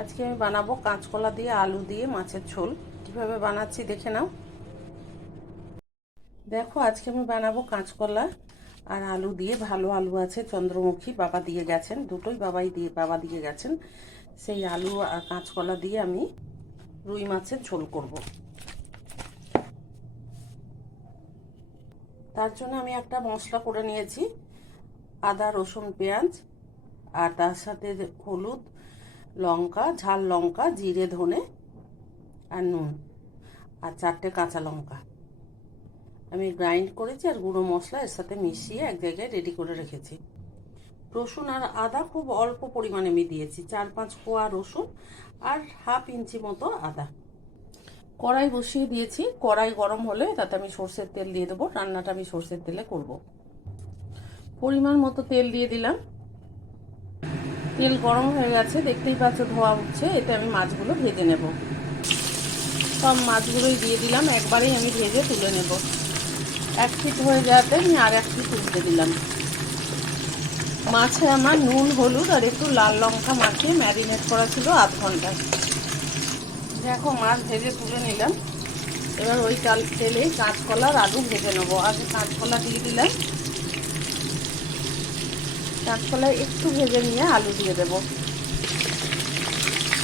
আজকে আমি বানাবো কাঁচকলা দিয়ে, আলু দিয়ে, মাছের ঝোল। কীভাবে বানাচ্ছি দেখে নাও। দেখো, আজকে আমি বানাবো কাঁচকলা আর আলু দিয়ে। ভালো আলু আছে, চন্দ্রমুখী বাবা দিয়ে গেছেন, দুটোই বাবাই দিয়ে, বাবা দিয়ে গেছেন। সেই আলু আর কাঁচকলা দিয়ে আমি রুই মাছের ঝোল করব। তার জন্য আমি একটা মশলা করে নিয়েছি, আদা, রসুন, পেঁয়াজ আর তার সাথে হলুদ লঙ্কা, ঝাল লঙ্কা, জিরে, ধনে আর নুন আর চারটে কাঁচা লঙ্কা। আমি গ্রাইন্ড করেছি আর গুঁড়ো মশলা এর সাথে মিশিয়ে এক জায়গায় রেডি করে রেখেছি। রসুন আর আদা খুব অল্প পরিমাণে আমি দিয়েছি, চার পাঁচ কোয়া রসুন আর হাফ ইঞ্চি মতো আদা। কড়াই বসিয়ে দিয়েছি, কড়াই গরম হলে তাতে আমি সর্ষের তেল দিয়ে দেবো, রান্নাটা আমি সর্ষের তেলে করব। পরিমাণ মতো তেল দিয়ে দিলাম। তেল গরম হয়ে গেছে, দেখতেই পাচ্ছ ধোয়া উঠছে, এতে আমি মাছগুলো ভেজে নেব। সব মাছগুলোই দিয়ে দিলাম, একবারেই আমি ভেজে তুলে নেব। এক ফিট হয়ে যাওয়াতে আমি আর এক ফিট তুলতে দিলাম। মাছে আমার নুন, হলুদ আর একটু লাল লঙ্কা মাখিয়ে ম্যারিনেট করা ছিল আধ ঘন্টায় দেখো, মাছ ভেজে তুলে নিলাম। এবার ওই চাল তেলে কাঁচকলার আলু ভেজে নেব। আগে কাঁচকলা দিয়ে দিলাম কাঁচকলা একটু ভেজে নিয়ে আলু দিয়ে দেব।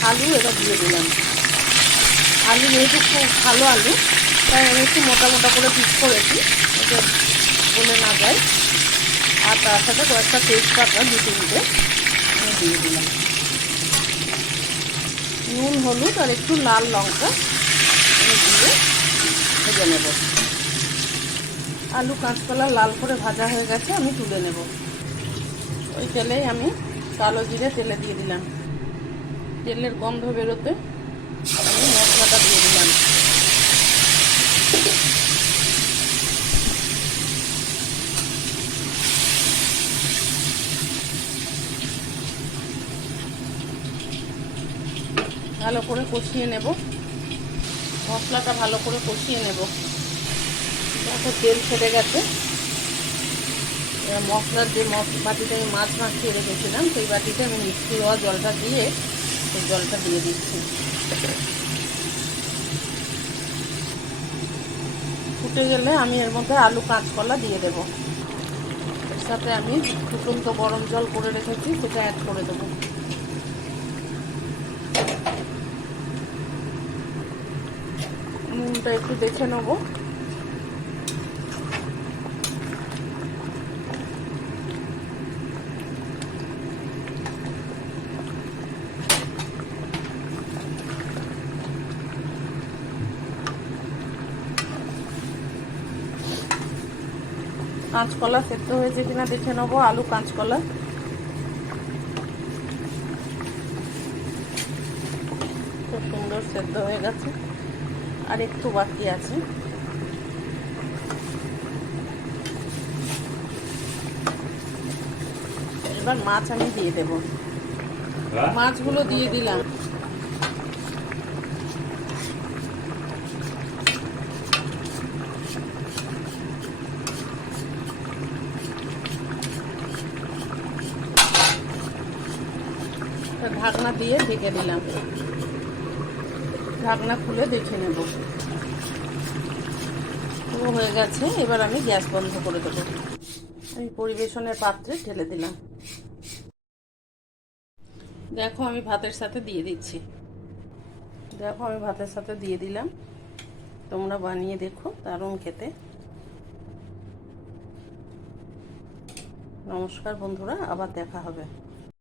আলু এবার দিয়ে দিলাম। আলু যেহেতু খুব ভালো আলু, তাই আমি একটু মোটা মোটা করে পিস করেছি, যাতে বলে না যায়। আর তার সাথে কয়েকটা তেজপাতা দু তিনটে আমি দিয়ে দিলাম। নুন, হলুদ আর একটু লাল লঙ্কা আমি দিয়ে ভেজে নেব। আলু কাঁচকলা লাল করে ভাজা হয়ে গেছে, আমি তুলে নেব। ওই তেলেই আমি কালো জিরে তেলে দিয়ে দিলাম। তেলের গন্ধ বেরোতে আমি মশলাটা দিয়ে দিলাম। ভালো করে কষিয়ে নেব। মশলাটা ভালো করে কষিয়ে নেব। তেল ছেড়ে গেছে। মশলার যে বাটিতে আমি মাছ মাখিয়ে রেখেছিলাম, সেই বাটিতে আমি মিষ্টি হওয়া জলটা দিয়ে, সেই জলটা দিয়ে দিচ্ছি। ফুটে গেলে আমি এর মধ্যে আলু কাঁচকলা দিয়ে দেব। এর সাথে আমি ফুটন্ত গরম জল করে রেখেছি, সেটা অ্যাড করে দেবো। নুনটা একটু দেখে নেব। কাঁচকলা সেদ্ধ হয়েছে কিনা দেখে নেব আলু কাঁচকলা। খুব সুন্দর সেদ্ধ হয়ে গেছে। আর একটু বাকি আছে। এবার মাছ আমি দিয়ে দেব। মাছগুলো দিয়ে দিলাম। ঢাকনা দিয়ে ঢেকে দিলাম। ঢাকনা খুলে দেখে নেব। পুরো হয়ে গেছে, এবার আমি গ্যাস বন্ধ করে দেবো। আমি পরিবেশনের পাত্রে ঢেলে দিলাম। দেখো, আমি ভাতের সাথে দিয়ে দিচ্ছি। দেখো, আমি ভাতের সাথে দিয়ে দিলাম। তোমরা বানিয়ে দেখো, দারুণ খেতে। নমস্কার বন্ধুরা, আবার দেখা হবে।